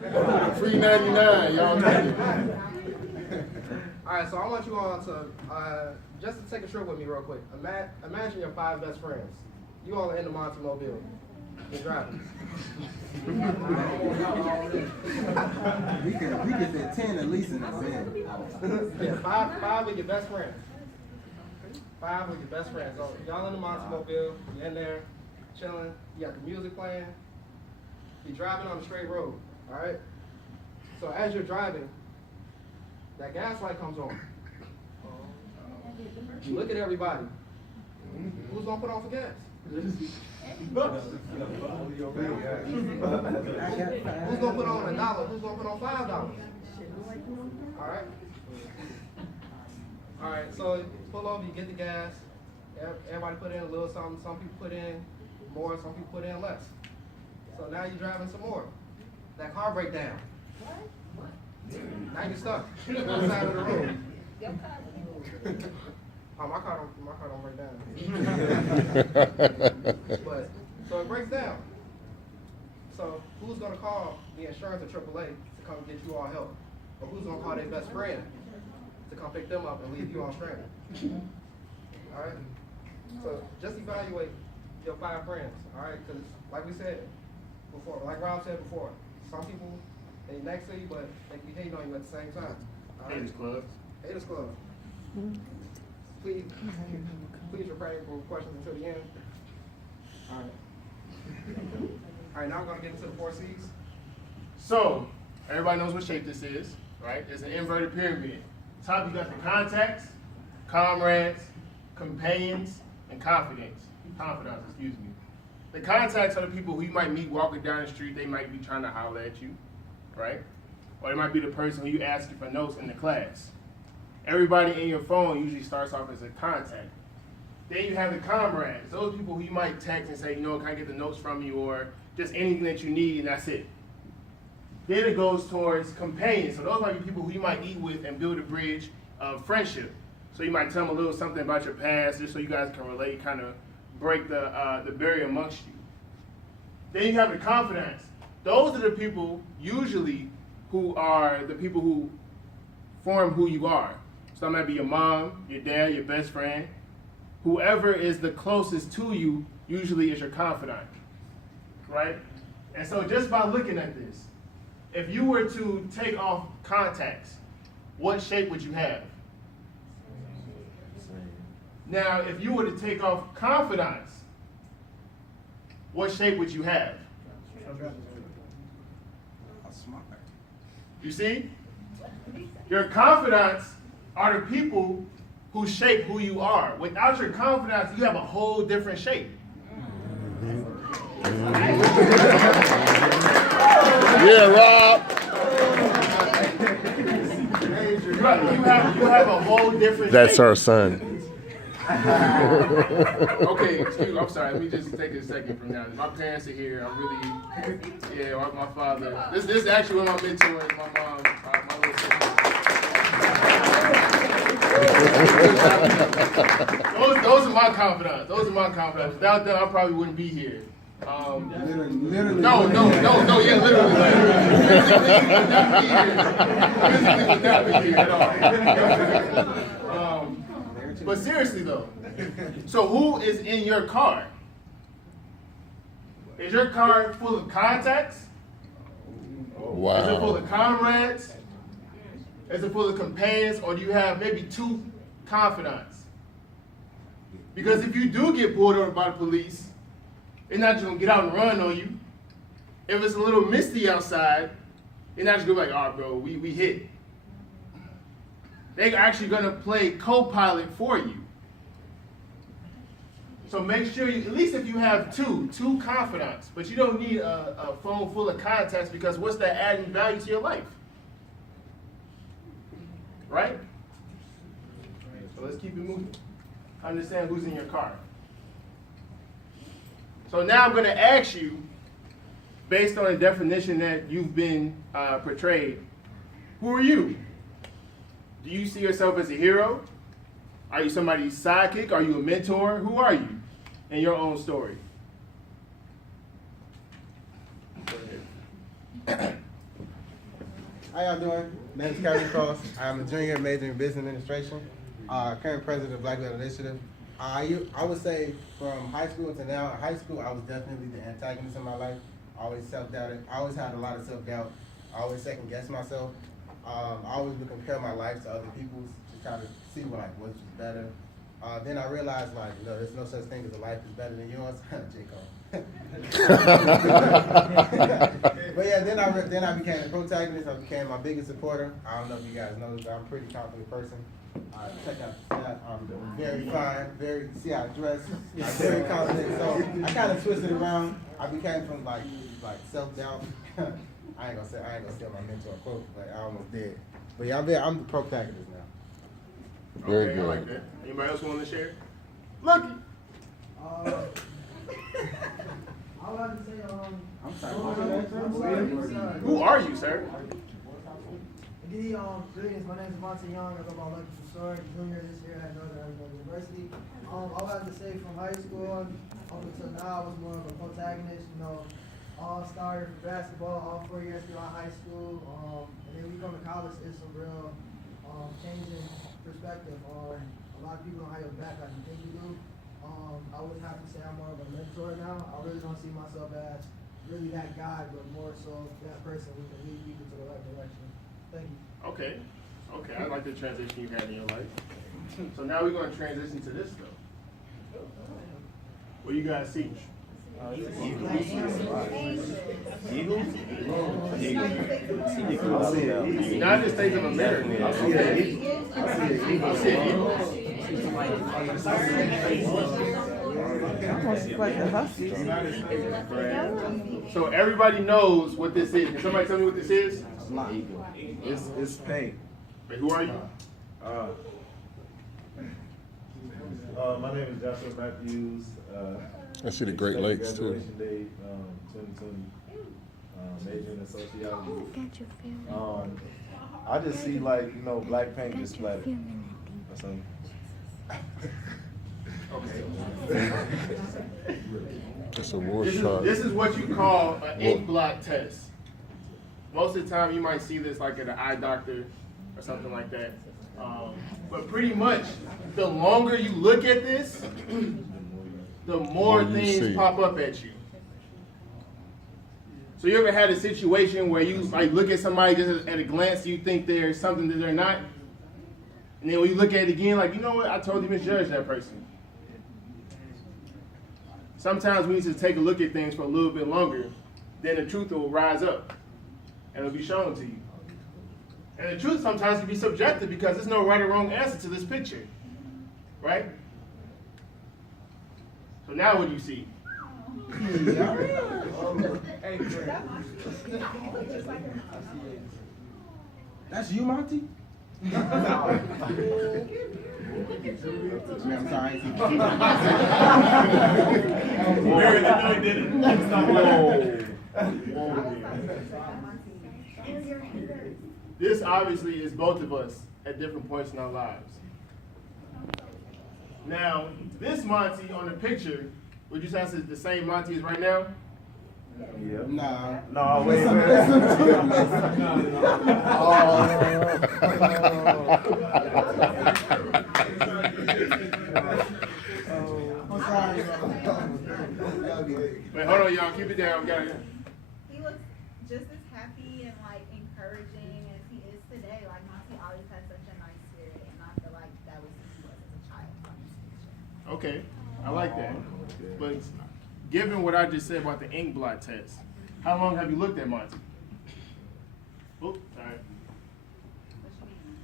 Free 99, y'all take it. All right, so I want you all to just to take a trip with me real quick. Imagine your 5 best friends. You all are in the Monty Mobile. You're driving. We get that 10 at least in that bed. Yeah, five of your best friends. 5 of your best friends. So y'all in the Monty Mobile. You're in there chilling. You got the music playing. You're driving on a straight road. All right. So as you're driving, that gas light comes on. You look at everybody. Who's gonna put on for gas? Who's gonna put on $1? Who's gonna put on $5? All right. All right. So you pull over, you get the gas. Everybody put in a little something. Some people put in more. Some people put in less. So now you're driving some more. That car break down. Now you're stuck on the side of the road. Oh, my car don't break down. But so it breaks down. So who's gonna call the insurance or AAA to come get you all help? Or who's gonna call their best friend to come pick them up and leave you all stranded? All right. So just evaluate your 5 friends. All right, because like we said before, like Rob said before, some people they next to you, but they be hating on you at the same time. All right? Haters Club. Haters Club. Please refrain from questions until the end. All right. All right, now we're going to get into the 4 C's. So, everybody knows what shape this is, right? It's an inverted pyramid. Top, you got the contacts, comrades, companions, and confidants, excuse me. The contacts are the people who you might meet walking down the street. They might be trying to holler at you, right? Or it might be the person who you asking for notes in the class. Everybody in your phone usually starts off as a contact. Then you have the comrades. Those people who you might text and say, you know, can I get the notes from you, or just anything that you need, and that's it. Then it goes towards companions. So those might be people who you might eat with and build a bridge of friendship. So you might tell them a little something about your past, just so you guys can relate, kind of break the barrier amongst you. Then you have the confidants. Those are the people usually who are the people who form who you are. So that might be your mom, your dad, your best friend. Whoever is the closest to you usually is your confidant, right? And so just by looking at this, if you were to take off contacts, what shape would you have? Now, if you were to take off confidants, what shape would you have? You see? Your confidants are the people who shape who you are. Without your confidants, you have a whole different shape. Yeah, Rob. You have a whole different That's shape. our son. Okay, excuse me, I'm sorry. Let me just take a second from now. My parents are here. I'm really, my father. This is actually one of my mentors, my mom, my little sister. Those are my confidants. Without them, I probably wouldn't be here. Literally. No, yeah, literally. Physically would not be here at all. But seriously though, so who is in your car? Is your car full of contacts? Wow. Is it full of comrades? Is it full of companions? Or do you have maybe 2 confidants? Because if you do get pulled over by the police, they're not just gonna get out and run on you. If it's a little misty outside, they're not just gonna be like, oh bro, we hit. They're actually gonna play co-pilot for you. So make sure you, at least if you have two confidants, but you don't need a phone full of contacts, because what's that adding value to your life? Right? So let's keep it moving. Understand who's in your car. So now I'm going to ask you, based on the definition that you've been portrayed, who are you? Do you see yourself as a hero? Are you somebody's sidekick? Are you a mentor? Who are you in your own story? How y'all doing? My name is Kevin Cross. I'm a junior majoring in business administration. Current president of Black Belt Initiative. I would say from high school to now, in high school I was definitely the antagonist in my life. Always self-doubted. I always had a lot of self-doubt. I always second-guess myself. I always would compare my life to other people's to try to see like what's better. Then I realized like, you know, there's no such thing as a life is better than yours. J. Cole. But yeah, then I became a protagonist. I became my biggest supporter. I don't know if you guys know this, but I'm a pretty confident person. Check out the stat. I'm very fine, see how I dress. I'm very confident. So I kind of twisted around. I became from like self-doubt. I ain't gonna steal my mentor quote, but I almost did. But yeah, I'm the protagonist now. Very Okay, good. I like that. Anybody else want to share? Lucky. I would like to say, I'm sorry. Who are you, sir? Greetings. My name is Monty Young. I go by Lucky Sword, junior this year at Northern Arizona University. I would like to say from high school up until now, I was more of a protagonist. You know, all-star for basketball, all 4 years throughout high school. And then when you come to college, it's a real change in perspective. A lot of people don't have your back like you think you do. I would have to say I'm more of a mentor now. I really don't see myself as really that guy, but more so that person who can lead people to the right direction. Thank you. Okay. Okay, I like the transition you had in your life. So now we're going to transition to this stuff. What do you guys see? United States of America. I see an eagle. So everybody knows what this is. Can somebody tell me what this is? It's Spain. Wait, who are you? My name is Joshua Matthews. I see the Great Lakes too. Graduation date, 2020. Major in sociology. I just see like, you know, black paint just splattered. Or something. Okay. It's a war This shot. is what you call an ink blot test. Most of the time you might see this like at an eye doctor or something like that. But pretty much, the longer you look at this, the more More you things see. pop up at you. So you ever had a situation where you like look at somebody just at a glance, you think they're something that they're not? And then when you look at it again, like, you know what, I totally misjudged that person. Sometimes we need to take a look at things for a little bit longer, then the truth will rise up and it'll be shown to you. And the truth sometimes can be subjective because there's no right or wrong answer to this picture, right? So now what do you see? That's you, Monty? I'm sorry. This obviously is both of us at different points in our lives. Now, this Monty on the picture, would you say it's the same Monty as right now? Yeah. Nah. No, wait. I'm sorry. Wait, hold on, y'all. Keep it down. We gotta. He looks just as happy and like encouraging as he is today. Like Monty always had such a nice spirit, and I feel like that was who he was as a child from this picture. Okay, I like that. But given what I just said about the ink blot test, how long have you looked at Monty? Oops, sorry. What you mean?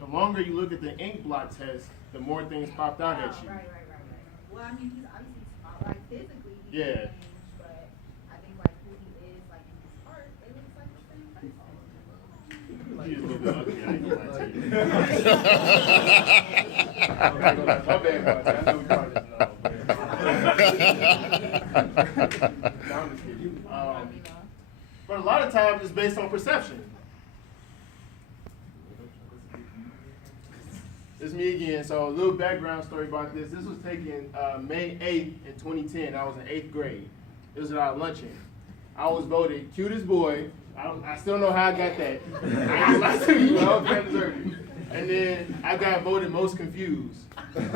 The longer you look at the ink blot test, the more things popped out at you. Right. Well, I mean, he's obviously smart, like physically he's Yeah. changed, but I think like who he is, like in his heart, it looks like the same person. He's a little bit ugly. I ain't gonna lie to you. My bad, Monty. I know we caught this now, no, I'm just kidding. But a lot of times it's based on perception. It's me again. So a little background story about this. This was taken May 8th in 2010. I was in 8th grade. It was at our luncheon. I was voted cutest boy I still know how I got that. I ain't gonna lie to you, I don't think I deserve it. And then I got voted most confused. Right?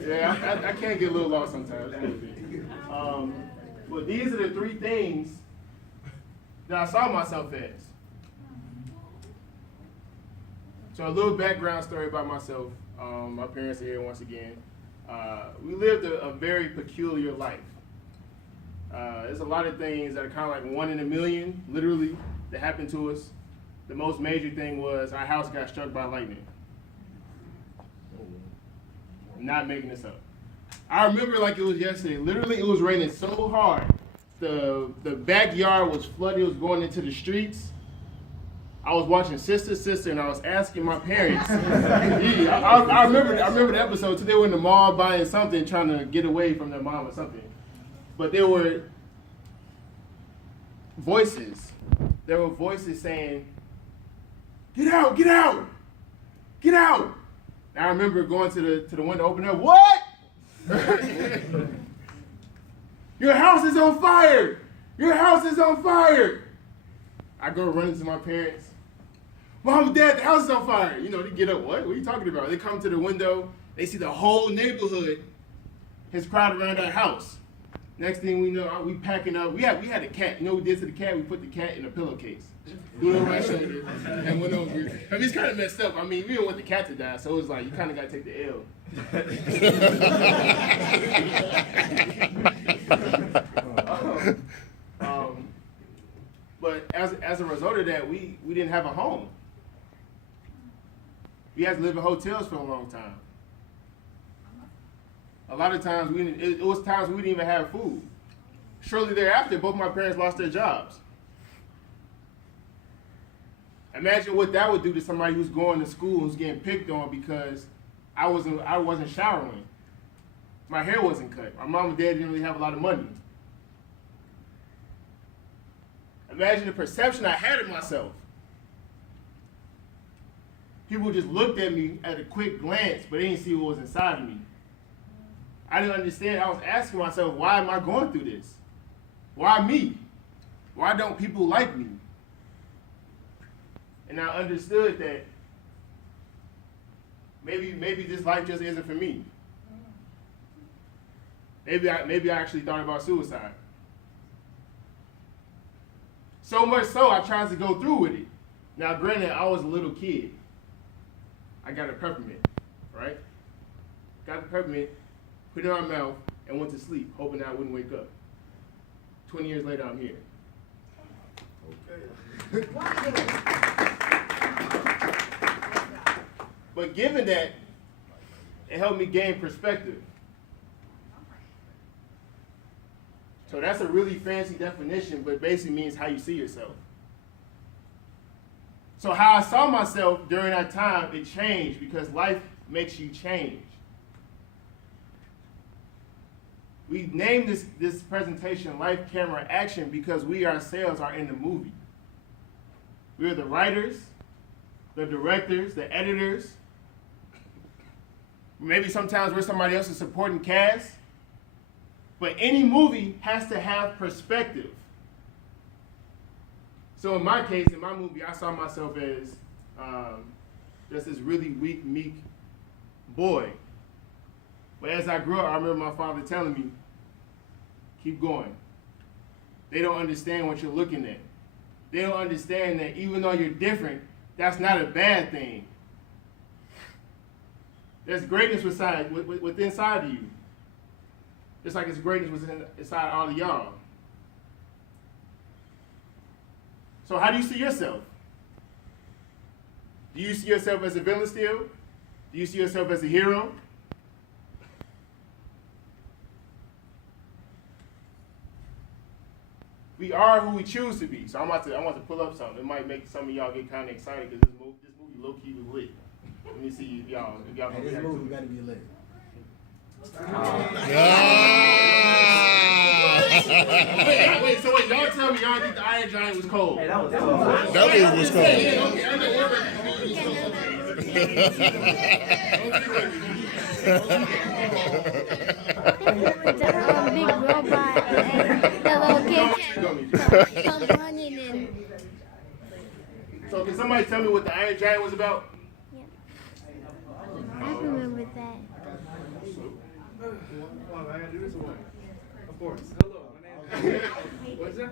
Yeah, I can't get a little lost sometimes. A little bit. But these are the three things that I saw myself as. So a little background story about myself. My parents are here once again. We lived a very peculiar life. There's a lot of things that are kind of like 1 in a million, literally, that happened to us. The most major thing was our house got struck by lightning. I'm not making this up. I remember like it was yesterday. Literally, it was raining so hard. The backyard was flooded. It was going into the streets. I was watching Sister, and I was asking my parents. Yeah, I remember the episode. So they were in the mall buying something, trying to get away from their mom or something. But there were voices. There were voices saying, "Get out! Get out! Get out!" And I remember going to the window, opening up. What? Your house is on fire! Your house is on fire! I go running to my parents. Mom, Dad, the house is on fire. You know, they get up. What are you talking about? They come to the window. They see the whole neighborhood has crowded around our house. Next thing we know, we packing up. We had a cat. You know what we did to the cat? We put the cat in a pillowcase. Threw it over our shoulder and went over. I mean, it's kind of messed up. I mean, we didn't want the cat to die, so it was like, you kind of got to take the L. But as a result of that, we didn't have a home. We had to live in hotels for a long time. A lot of times, it was times we didn't even have food. Shortly thereafter, both my parents lost their jobs. Imagine what that would do to somebody who's going to school, who's getting picked on because I wasn't showering. My hair wasn't cut. My mom and dad didn't really have a lot of money. Imagine the perception I had of myself. People just looked at me at a quick glance, but they didn't see what was inside of me. I didn't understand. I was asking myself, why am I going through this? Why me? Why don't people like me? And I understood that maybe this life just isn't for me. Maybe I actually thought about suicide. So much so, I tried to go through with it. Now, granted, I was a little kid. I got a peppermint, right? Got the peppermint, put it in my mouth, and went to sleep, hoping that I wouldn't wake up. 20 years later, I'm here. Okay. But given that, it helped me gain perspective. So that's a really fancy definition, but basically means how you see yourself. So how I saw myself during that time, it changed because life makes you change. We named this presentation Life, Camera, Action because we ourselves are in the movie. We are the writers, the directors, the editors. Maybe sometimes we're somebody else's supporting cast. But any movie has to have perspective. So in my case, in my movie, I saw myself as just this really weak, meek boy. But as I grew up, I remember my father telling me, keep going. They don't understand what you're looking at. They don't understand that even though you're different, that's not a bad thing. There's greatness within inside of you. Just like it's greatness inside all of y'all. So how do you see yourself? Do you see yourself as a villain still? Do you see yourself as a hero? We are who we choose to be. So I'm about to pull up something. It might make some of y'all get kind of excited because this movie low-key was lit. Let me see if y'all gonna This movie gotta be lit. Wait, so y'all tell me y'all think the Iron Giant was cold? Hey, that was cold. That movie was cold. Okay, I know everybody Big robot and the little kid come running and So can somebody tell me what the Iron Giant was about? I remember that. I gotta do this one. Of course. Hello, my name is what's that?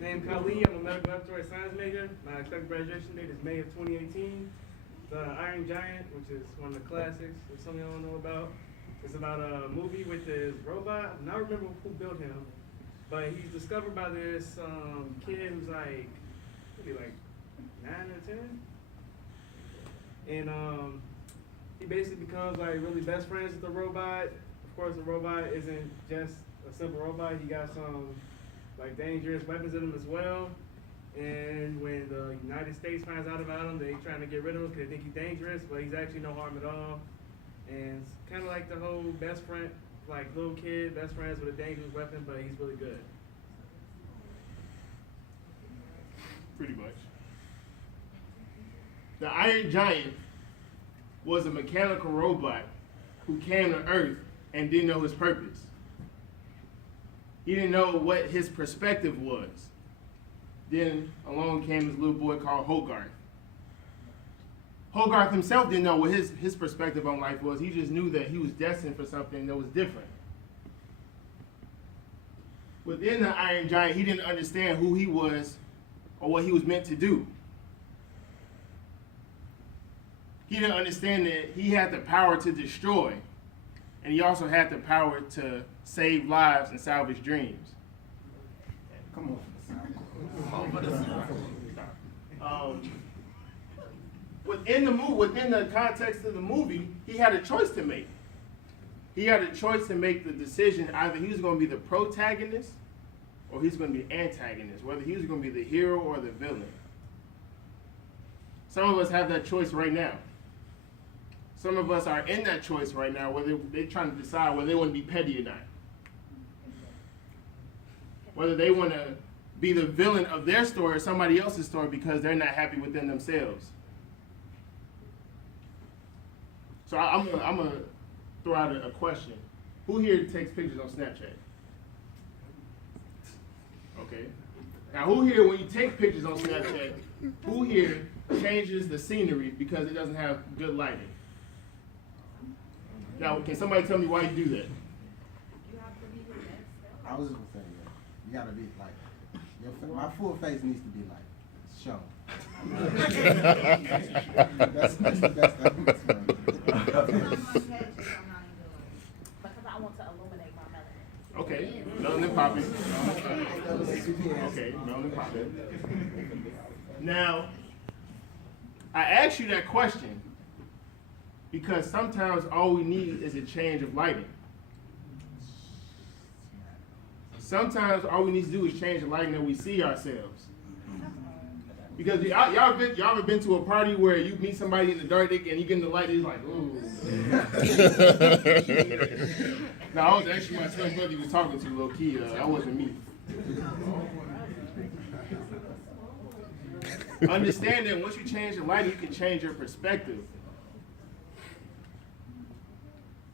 Name Kali. I'm a medical laboratory science major. My expected graduation date is May of 2018. The Iron Giant, which is one of the classics, if some of y'all don't know about. It's about a movie with this robot. I don't remember who built him, but he's discovered by this kid who's like, maybe like 9 or 10. And he basically becomes like really best friends with the robot. Of course, the robot isn't just a simple robot. He got some like dangerous weapons in him as well. And when the United States finds out about him, they trying to get rid of him because they think he's dangerous, but he's actually no harm at all. And it's kind of like the whole best friend, like little kid, best friends with a dangerous weapon, but he's really good. Pretty much. The Iron Giant was a mechanical robot who came to Earth and didn't know his purpose. He didn't know what his perspective was. Then along came this little boy called Hogarth. Hogarth himself didn't know what his perspective on life was. He just knew that he was destined for something that was different. Within the Iron Giant, he didn't understand who he was or what he was meant to do. He didn't understand that he had the power to destroy, and he also had the power to save lives and salvage dreams. Come on. Within the context of the movie, he had a choice to make. He had a choice to make the decision either he was going to be the protagonist or he's going to be antagonist, whether he was going to be the hero or the villain. Some of us have that choice right now. Some of us are in that choice right now where they're trying to decide whether they want to be petty or not. Whether they want to be the villain of their story or somebody else's story because they're not happy within themselves. So I'm gonna throw out a question. Who here takes pictures on Snapchat? Okay. Now who here, when you take pictures on Snapchat, who here changes the scenery because it doesn't have good lighting? Now, can somebody tell me why you do that? I was just gonna say that. You gotta be like, my full face needs to be like shown. that's the best thing. Because I want to illuminate my melanin. Okay, melanin popping. Okay, melanin popping. Now, I asked you that question because sometimes all we need is a change of lighting. Sometimes all we need to do is change the lighting that we see ourselves. Because y'all ever been to a party where you meet somebody in the dark and you get in the light, it's like, ooh. No, I was actually my twin brother he was talking to, low key. That wasn't me. Understand that once you change the lighting, you can change your perspective.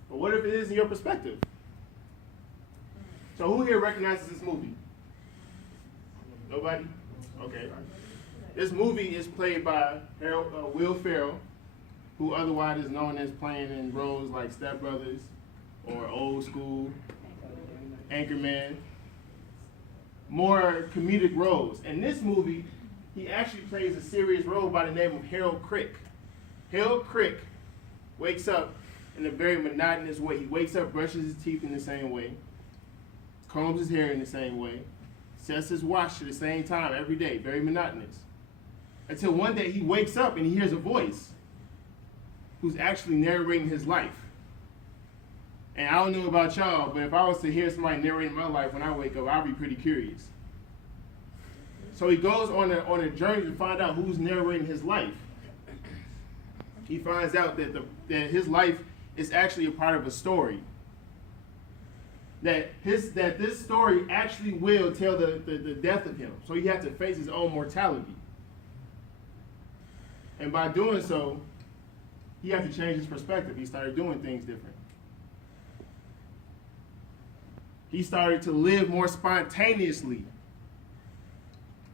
But what if it isn't your perspective? So who here recognizes this movie? Nobody? Okay. This movie is played by Will Ferrell, who otherwise is known as playing in roles like Step Brothers or Old School, Anchorman, more comedic roles. In this movie, he actually plays a serious role by the name of Harold Crick. Harold Crick wakes up in a very monotonous way. He wakes up, brushes his teeth in the same way, combs his hair in the same way, sets his watch to the same time every day, very monotonous. Until one day he wakes up and he hears a voice who's actually narrating his life. And I don't know about y'all, but if I was to hear somebody narrating my life when I wake up, I'd be pretty curious. So he goes on a journey to find out who's narrating his life. He finds out that his life is actually a part of a story. That this story actually will tell the death of him. So he has to face his own mortality. And by doing so, he had to change his perspective. He started doing things different. He started to live more spontaneously.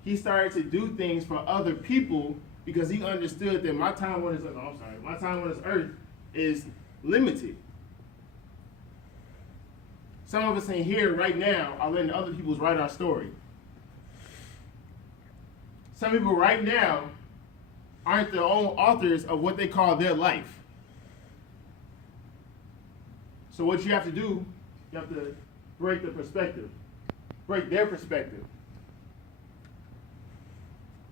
He started to do things for other people because he understood that my time on this earth is limited. Some of us in here right now are letting other people write our story. Some people right now aren't their own authors of what they call their life. So what you have to do, you have to break the perspective. Break their perspective.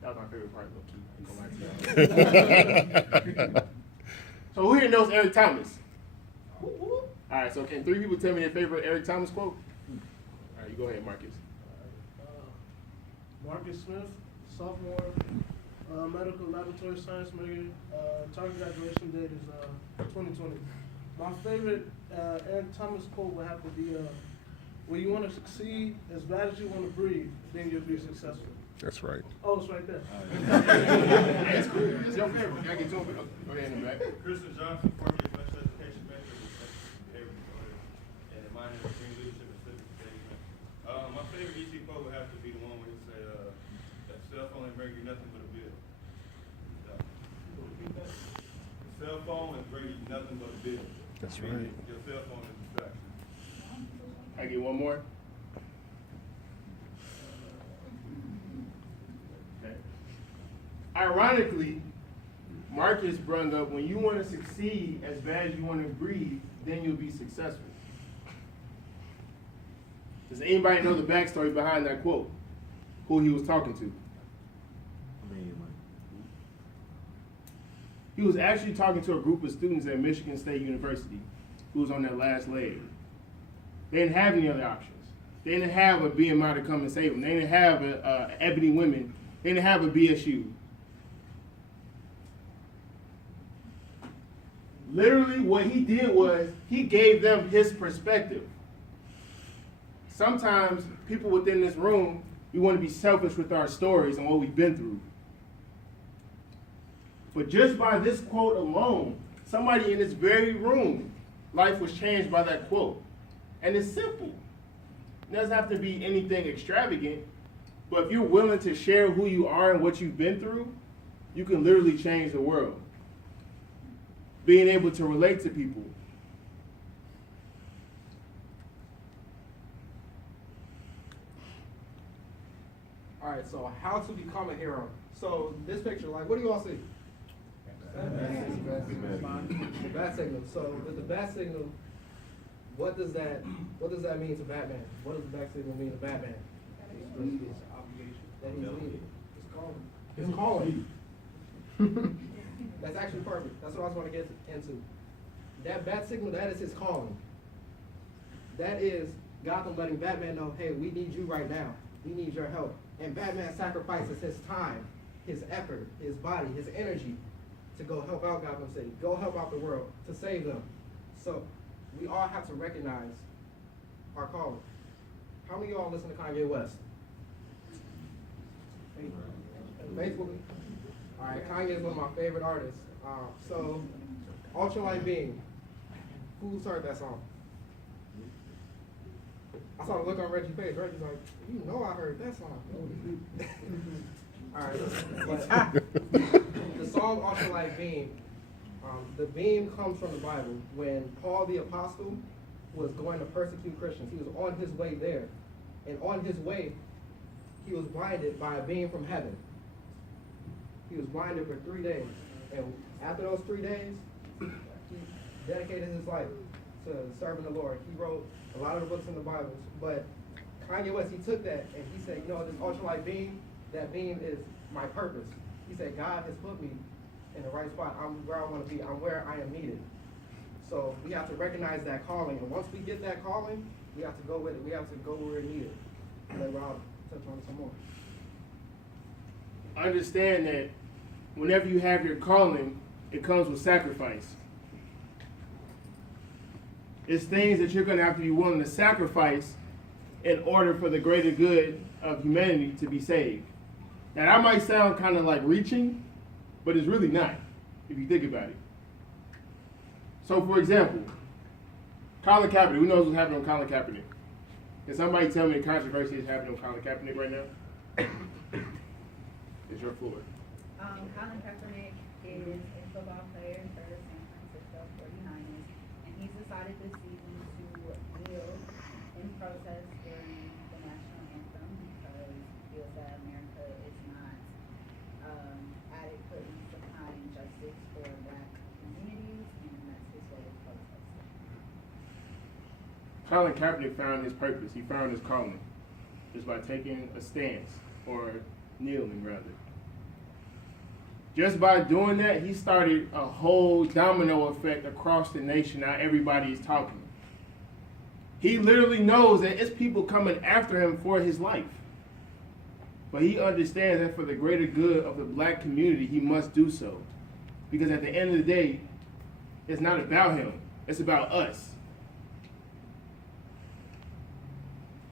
That was my favorite part, low-key. So who here knows Eric Thomas? All right, so can 3 people tell me their favorite Eric Thomas quote? All right, you go ahead, Marcus. Marcus Smith, sophomore, medical laboratory science major. Target graduation date is 2020. My favorite Eric Thomas quote would have to be, when you want to succeed as bad as you want to breathe, then you'll be successful. That's right. Oh, it's right there. That's cool. It's your favorite. Can I get to it? Go ahead in the back. Kristen Johnson, formerly special education major with behavior disorder, and a minor in extreme leadership and civic engagement. My favorite ET quote would have to be the one where he say, that cell phone ain't bring you nothing but a bill. Repeat that? The cell phone is bringing you nothing but a bill. That's Meaning right. Your cell phone is a distraction. I get one more. Okay. Ironically, Marcus brung up when you want to succeed as bad as you want to breathe, then you'll be successful. Does anybody know the backstory behind that quote? Who he was talking to? He was actually talking to a group of students at Michigan State University who was on their last leg. They didn't have any other options. They didn't have a BMI to come and save them. They didn't have a Ebony Women. They didn't have a BSU. Literally what he did was he gave them his perspective. Sometimes people within this room, we want to be selfish with our stories and what we've been through. But just by this quote alone, somebody in this very room, life was changed by that quote. And it's simple. It doesn't have to be anything extravagant, but if you're willing to share who you are and what you've been through, you can literally change the world. Being able to relate to people. All right, so how to become a hero. So this picture, like, what do you all see? The bat signal. So with the bat signal, what does that mean to Batman? What does the bat signal mean to Batman? That he's leading. His calling. That's actually perfect. That's what I was going to get into. That bat signal, that is his calling. That is Gotham letting Batman know, hey, we need you right now. We need your help. And Batman sacrifices his time, his effort, his body, his energy to go help out Gotham City, go help out the world, to save them. So we all have to recognize our calling. How many of y'all listen to Kanye West? Faithfully? All right, Kanye is one of my favorite artists. So, Ultralight Beam, who's heard that song? I saw the look on Reggie's face. Reggie's like, you know I heard that song. All right, but the song Ultralight Beam, the beam comes from the Bible. When Paul the Apostle was going to persecute Christians, he was on his way there. And on his way, he was blinded by a beam from heaven. He was blinded for 3 days. And after those 3 days, he dedicated his life to serving the Lord. He wrote a lot of the books in the Bible. But Kanye West, he took that and he said, you know, this ultralight beam, that beam is my purpose. He said, God has put me in the right spot. I'm where I want to be. I'm where I am needed. So we have to recognize that calling. And once we get that calling, we have to go with it. We have to go where we're needed. And then I'll touch on some more. Understand that whenever you have your calling, it comes with sacrifice. It's things that you're going to have to be willing to sacrifice in order for the greater good of humanity to be saved. Now that might sound kind of like reaching, but it's really not, if you think about it. So, for example, Colin Kaepernick. Who knows what's happening with Colin Kaepernick? Can somebody tell me the controversy that's happening with Colin Kaepernick right now? It's your floor. Colin Kaepernick is a football player for the San Francisco 49ers, and he's decided this season to kneel in protest during the national anthem because he feels that America is not adequately supplying justice for black communities, and that's his way of protesting. Colin Kaepernick found his purpose. He found his calling just by taking a stance, or kneeling rather. Just by doing that, he started a whole domino effect across the nation. Now everybody is talking. He literally knows that it's people coming after him for his life. But he understands that for the greater good of the black community, he must do so. Because at the end of the day, it's not about him. It's about us.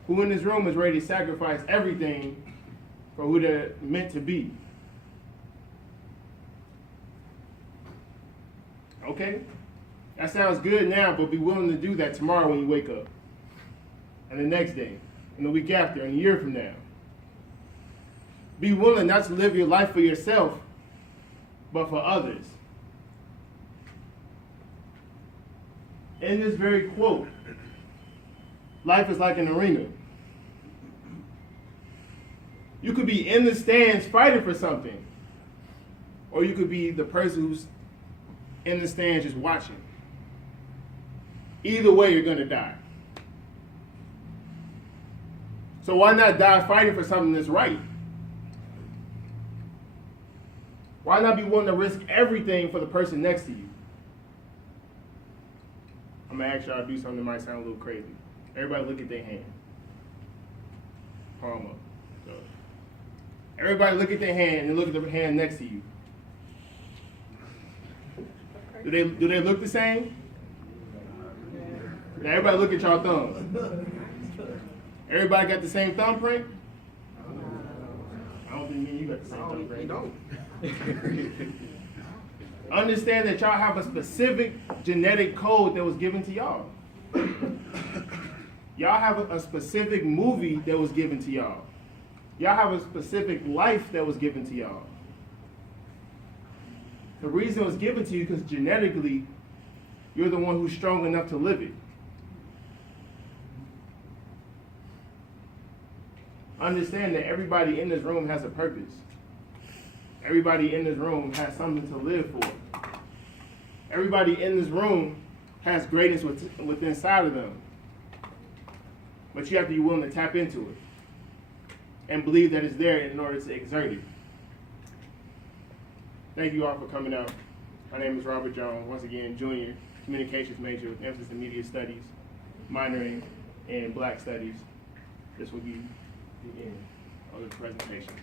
Who in this room is ready to sacrifice everything for who they're meant to be? Okay? That sounds good now, but be willing to do that tomorrow when you wake up. And the next day, and the week after, and a year from now. Be willing not to live your life for yourself, but for others. In this very quote, life is like an arena. You could be in the stands fighting for something, or you could be the person who's in the stands just watching. Either way, you're gonna die. So why not die fighting for something that's right? Why not be willing to risk everything for the person next to you? I'm gonna ask y'all to do something that might sound a little crazy. Everybody look at their hand. Palm up. So, everybody look at their hand and look at the hand next to you. Do they look the same? Now everybody look at y'all thumb. Everybody got the same thumbprint? I don't think me and you got the same thumbprint. Understand that y'all have a specific genetic code that was given to y'all. Y'all have a specific movie that was given to y'all. Y'all have a specific life that was given to y'all. The reason it was given to you because genetically, you're the one who's strong enough to live it. Understand that everybody in this room has a purpose. Everybody in this room has something to live for. Everybody in this room has greatness within inside of them. But you have to be willing to tap into it and believe that it's there in order to exert it. Thank you all for coming out. My name is Robert Jones, once again, junior communications major with emphasis in media studies, minoring in black studies. This will be the end of the presentation.